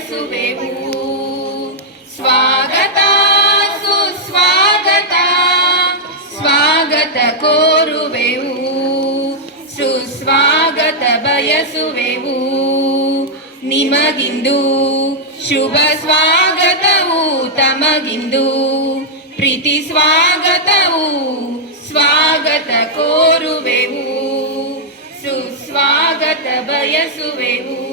ಬಯಸುವೆವು ಸ್ವಾಗತ. ಸುಸ್ವಾಗತ ಸ್ವಾಗತ ಕೋರುವೆವು. ಸುಸ್ವಾಗತ ಬಯಸುವೆವು. ನಿಮಗಿಂದು ಶುಭ ಸ್ವಾಗತವು, ತಮಗಿಂದು ಪ್ರೀತಿ ಸ್ವಾಗತವು. ಸ್ವಾಗತ ಕೋರುವೆವು. ಸುಸ್ವಾಗತ ಬಯಸುವೆವು.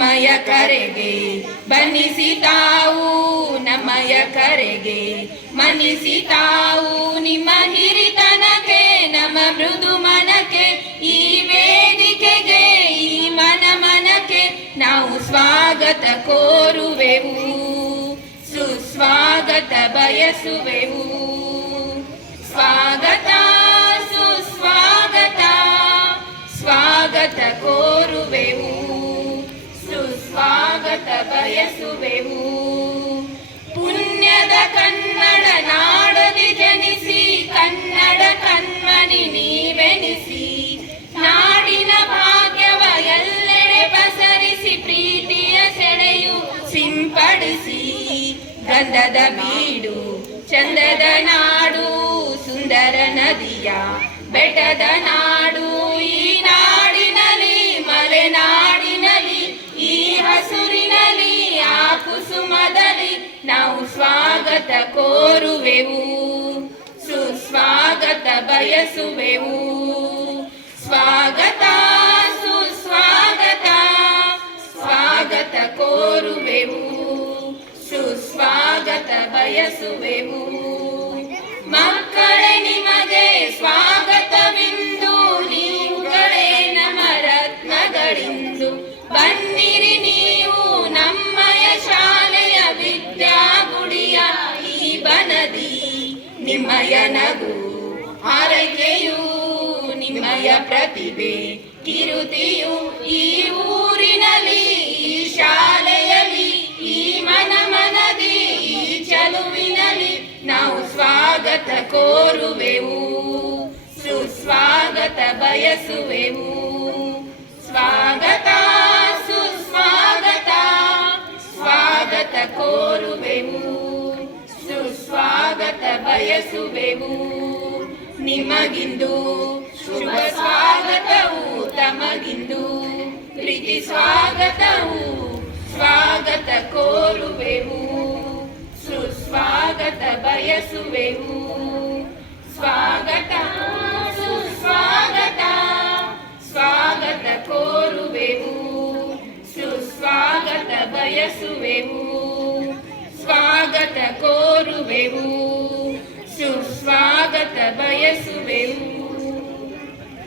ನಮಯ ಕರೆಗೆ ಬನ್ನಿಸಿ ತಾವು ನಮಯ ಕರೆಗೆ. ಮನಿಸಿ ತಾವು ನಿಮ್ಮ ಹಿರಿತನಕ್ಕೆ, ನಮ್ಮ ಮೃದು ಮನಕ್ಕೆ, ಈ ವೇದಿಕೆಗೆ, ಈ ಮನ ಮನಕ್ಕೆ ನಾವು ಸ್ವಾಗತ ಕೋರುವೆವು, ಸುಸ್ವಾಗತ ಬಯಸುವೆವು. ಸ್ವಾಗತ, ಸುಸ್ವಾಗತ, ಸ್ವಾಗತ ಕೋರುವೆವು. ಬಯಸುವೆವು ಪುಣ್ಯದ ಕನ್ನಡ ನಾಡದಿ ಜನಿಸಿ, ಕನ್ನಡ ಕಣ್ಮಣಿ ನೀವೆನಿಸಿ. ನಾಡಿನ ಭಾಗ್ಯವ ಎಲ್ಲೆಡೆ ಪಸರಿಸಿ, ಪ್ರೀತಿಯ ಸೆಳೆಯು ಸಿಂಪಡಿಸಿ. ಗಂಧದ ಬೀಡು, ಚಂದದ ನಾಡು, ಸುಂದರ ನದಿಯ ಬೆಟ್ಟದ ನಾಡು. ಕುಸುಮದಲ್ಲಿ ನಾವು ಸ್ವಾಗತ ಕೋರುವೆವು. ಸುಸ್ವಾಗತ ಬಯಸುವೆವು. ಸ್ವಾಗತ, ಸುಸ್ವಾಗತ, ಸ್ವಾಗತ ಕೋರುವೆವು. ಸುಸ್ವಾಗತ ಬಯಸುವೆವು. ಮಕ್ಕಳೇ, ನಿಮಗೆ ಸ್ವಾಗತವಿಂದು, ನೀವುಗಳೇ ನಮ್ಮ ರತ್ನಗಳಿಂದು. ಬನ್ನಿರಿ ನಿಮ್ಮಯ ನಗು ನಿಮ್ಮಯ ಪ್ರತಿಭೆ. ಕಿರುತಿಯು ಈ ಊರಿನಲ್ಲಿ, ಈ ಶಾಲೆಯಲ್ಲಿ, ಈ ಮನ ಮನದಿ ಈ ಚಲುವಿನಲ್ಲಿ ನಾವು ಸ್ವಾಗತ ಕೋರುವೆವು, ಸುಸ್ವಾಗತ ಬಯಸುವೆವು. ಸ್ವಾಗತ, ಸುಸ್ವಾಗತ, ಸ್ವಾಗತ ಕೋರುವೆವು ಬಯಸುವೆವು ನಿಮಗಿಂದು ಶುಭ ಸ್ವಾಗತವು, ತಮಗಿಂದು ಪ್ರೀತಿ ಸ್ವಾಗತವು. ಸ್ವಾಗತ ಕೋರುವೆವು, ಸುಸ್ವಾಗತ ಬಯಸುವೆವು. ಸ್ವಾಗತ, ಸುಸ್ವಾಗತ, ಸ್ವಾಗತ ಕೋರುವೆವು. ಸುಸ್ವಾಗತ ಬಯಸುವೆವು, ಸ್ವಾಗತ ಕೋರುವೆವು. ಬಯಸುವೆವು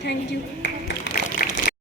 ಥ್ಯಾಂಕ್ ಯು